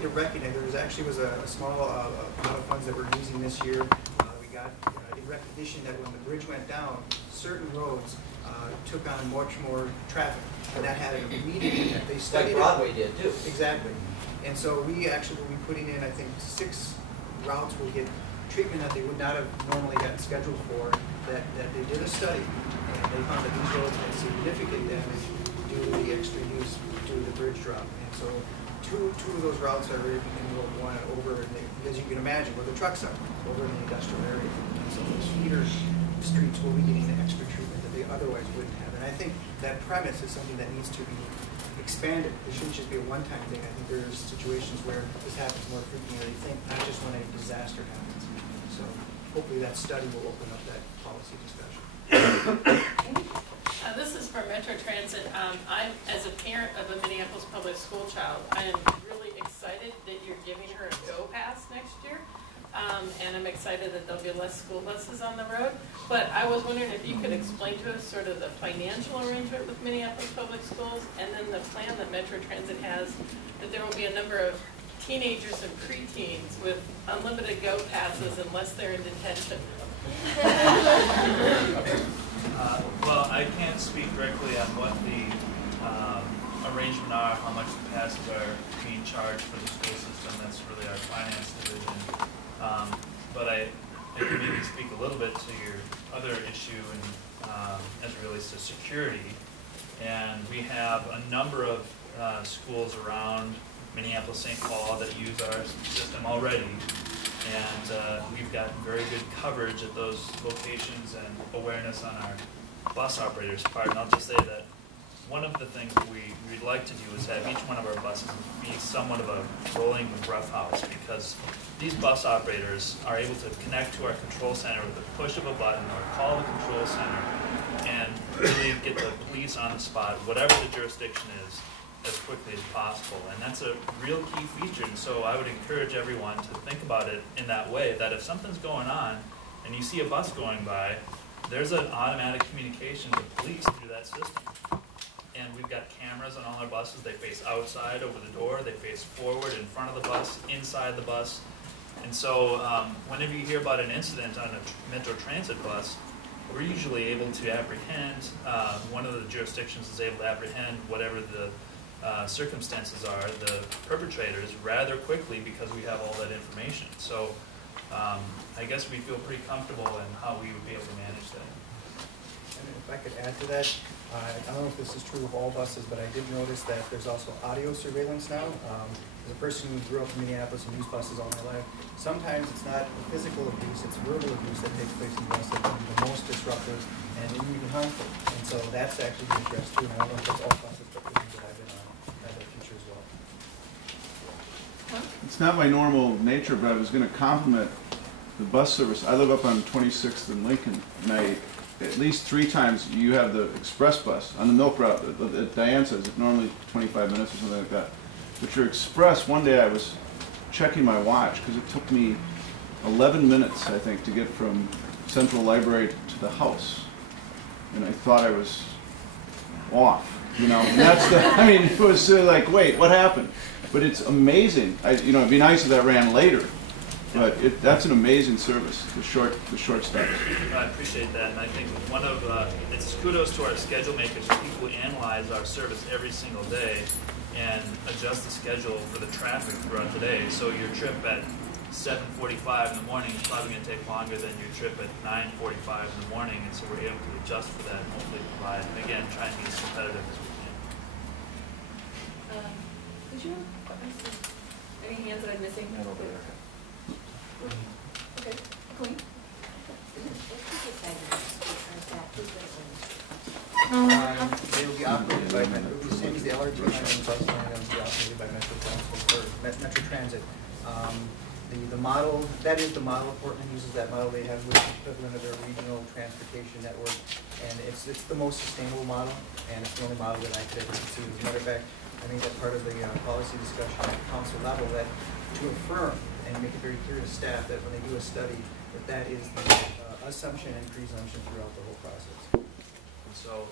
to recognize there was a small amount of funds that we're using this year. We got in recognition that when the bridge went down, certain roads took on much more traffic, and that had an immediate impact. They studied like Broadway did too. Exactly. And so we actually will be putting in, I think, 6 routes will get treatment that they would not have normally gotten scheduled for, that they did a study, and they found that these roads had significant damage due to the extra use due to the bridge drop. And so two of those routes are in Road 1 over, as you can imagine, where the trucks are, over in the industrial area. And so those feeder streets will be getting the extra treatment that they otherwise wouldn't have. And I think that premise is something that needs to be expanded. It shouldn't just be a one-time thing. I think there's situations where this happens more frequently than you think, not just when a disaster happens. So hopefully that study will open up that policy discussion. This is for Metro Transit. As a parent of a Minneapolis public school child, I am really excited that you're giving her a Go Pass next year. And I'm excited that there'll be less school buses on the road. But I was wondering if you could explain to us sort of the financial arrangement with Minneapolis Public Schools, and then the plan that Metro Transit has, that there will be a number of teenagers and preteens with unlimited Go Passes unless they're in detention. Well, I can't speak directly on what the arrangement are, how much the passes are being charged for the school system. That's really our finance division. But I can maybe speak a little bit to your other issue as it relates to security. And we have a number of schools around Minneapolis, St. Paul that use our system already. And we've gotten very good coverage at those locations and awareness on our bus operators' part. And I'll just say that one of the things we'd like to do is have each one of our buses be somewhat of a rolling roughhouse, because these bus operators are able to connect to our control center with the push of a button or call the control center and really get the police on the spot, whatever the jurisdiction is, as quickly as possible. And that's a real key feature. And so I would encourage everyone to think about it in that way, that if something's going on and you see a bus going by, there's an automatic communication to police through that system. And we've got cameras on all our buses. They face outside over the door, they face forward in front of the bus, inside the bus. And so whenever you hear about an incident on a Metro Transit bus, we're usually able to apprehend, one of the jurisdictions is able to apprehend whatever the circumstances are, the perpetrators, rather quickly, because we have all that information. So I guess we feel pretty comfortable in how we would be able to manage that. And if I could add to that, I don't know if this is true of all buses, but I did notice that there's also audio surveillance now. As a person who grew up in Minneapolis and used buses all my life, sometimes it's not physical abuse, it's verbal abuse that takes place in the bus that can be the most disruptive and even harmful. And so that's actually being addressed too. And I don't know if it's all buses, but the ones that I've been on have that feature as well. It's not my normal nature, but I was going to compliment the bus service. I live up on 26th and Lincoln, and at least 3 times you have the express bus on the milk route that Diane says, it's normally 25 minutes or something like that. But your express, one day I was checking my watch because it took me 11 minutes, I think, to get from Central Library to the house. And I thought I was off, you know. And that's the, I mean, it was like, wait, what happened? But it's amazing. You know, it'd be nice if that ran later. But that's an amazing service, the short stops. I appreciate that, and I think one of it's kudos to our schedule makers, people who analyze our service every single day and adjust the schedule for the traffic throughout the day. So your trip at 7:45 in the morning is probably going to take longer than your trip at 9:45 in the morning, and so we're able to adjust for that and hopefully provide, again, try and be as competitive as we can. Did you any hands that I'm missing? Okay, Queen. They will be operated by Metro. Same as the LRT line and bus line, they will be operated by Metro Transit. The model, that is the model. Portland uses that model. They have the equivalent of their regional transportation network, and it's the most sustainable model, and it's the only model that I could ever see. As a matter of fact, I think that part of the policy discussion at the council level, that to affirm and make it very clear to staff that when they do a study, that is the assumption and presumption throughout the whole process. And so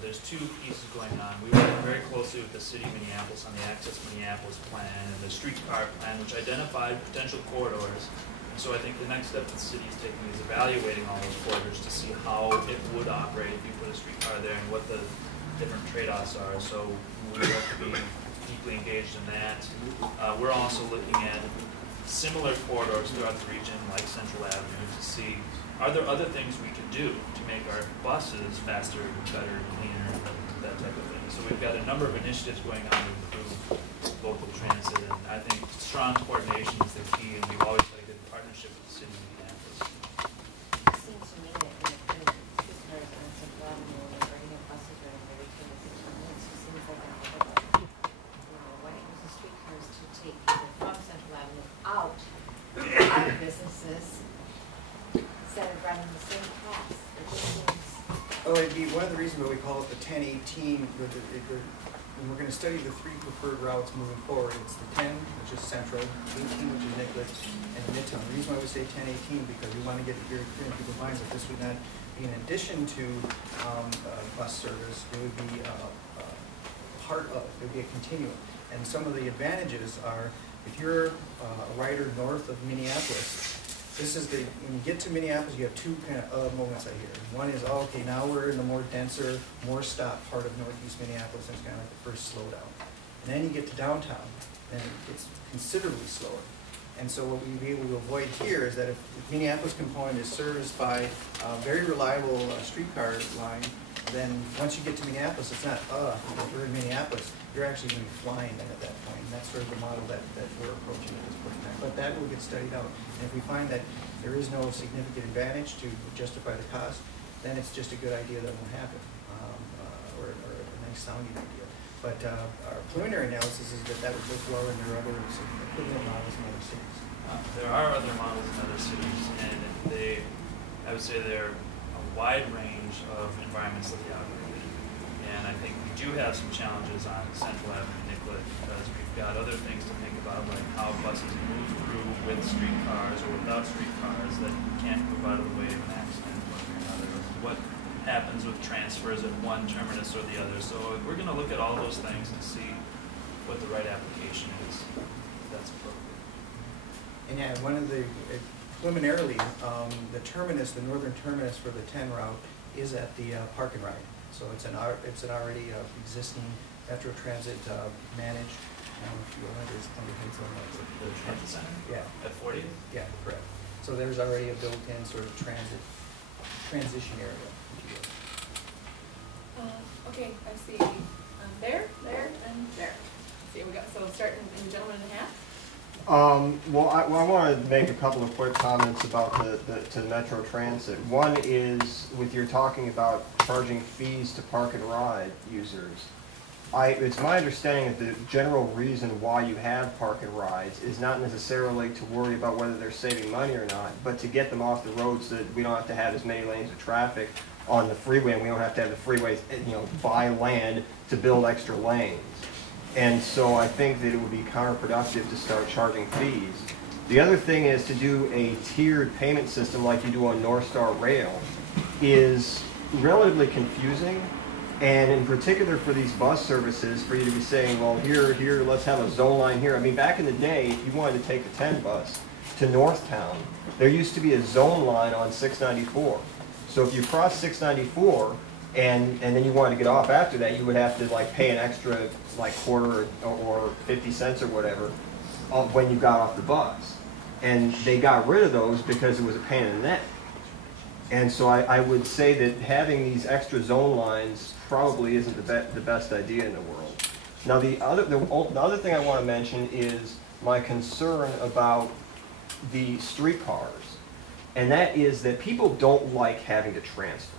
There's two pieces going on. We work very closely with the city of Minneapolis on the Access Minneapolis plan and the streetcar plan, which identified potential corridors. And so I think the next step that the city is taking is evaluating all those corridors to see how it would operate if you put a streetcar there and what the different trade-offs are. So we have to be deeply engaged in that. We're also looking at similar corridors throughout the region, like Central Avenue, to see are there other things we could do to make our buses faster, better, cleaner, that type of thing. So we've got a number of initiatives going on to improve local transit, and I think strong coordination is the key, and we've always had a good partnership with the city of Minneapolis. It seems to me that when streetcars on Central Avenue, when they're bringing up buses running every 10 to 15 minutes, it seems like an overload. Why don't you use the streetcars to take people from Central Avenue out of businesses instead of running the same paths? It just seems. Oh, it'd be one of the reasons why we call it the 1018, when we're going to study the three preferred routes moving forward. It's the 10, which is Central, 18, which is Nicollet, and Midtown. The reason why we say 1018 because we want to get it very clear in people's minds that this would not be in addition to bus service. It would be part of it. It would be a continuum. And some of the advantages are if you're a rider north of Minneapolis. This is when you get to Minneapolis, you have two kind of moments I hear. One is, oh, okay, now we're in the more denser, more stop part of northeast Minneapolis, and it's kind of like the first slowdown. And then you get to downtown, and it gets considerably slower. And so what we'll be able to avoid here is that if the Minneapolis component is serviced by a very reliable streetcar line, then once you get to Minneapolis, it's not, we're in Minneapolis. You're actually going to be flying then at that point. And that's sort of the model that we're approaching at this point in time. But that will get studied out. And if we find that there is no significant advantage to justify the cost, then it's just a good idea that won't happen, or a nice sounding idea. But our preliminary analysis is that would work well, and there are other equivalent models in other cities. There are other models in other cities, and I would say they're a wide range of environments that they operate in. And I think we do have some challenges on Central Avenue and Nicollet because we've got other things to think about, like how buses move through with streetcars or without streetcars that can't move out of the way of an accident one way or another. What happens with transfers at one terminus or the other. So we're going to look at all those things to see what the right application is, if that's appropriate. And yeah, one of the, preliminarily, the terminus, the northern terminus for the 10 route is at the Park and Ride. So it's an already existing Metro Transit managed. I don't know if you know it is under The transit center? Yeah. At 40th? Yeah, correct. So there's already a built-in sort of transition area, if you will. Okay, I see there, and there. See, we got, so starting in the gentleman in the hat. Well, I want to make a couple of quick comments about the Metro Transit. One is, with your talking about charging fees to park and ride users, it's my understanding that the general reason why you have park and rides is not necessarily to worry about whether they're saving money or not, but to get them off the road so that we don't have to have as many lanes of traffic on the freeway, and we don't have to have the freeways, buy land to build extra lanes. And so I think that it would be counterproductive to start charging fees. The other thing is to do a tiered payment system like you do on North Star Rail is relatively confusing. And in particular for these bus services, for you to be saying, well, here, let's have a zone line here. I mean, back in the day, if you wanted to take the 10 bus to Northtown, there used to be a zone line on 694. So if you cross 694, and then you wanted to get off after that, you would have to pay an extra quarter or 50 cents or whatever when you got off the bus. And they got rid of those because it was a pain in the neck. And so I would say that having these extra zone lines probably isn't the best idea in the world. Now the other thing I want to mention is my concern about the streetcars. And that is that people don't like having to transfer.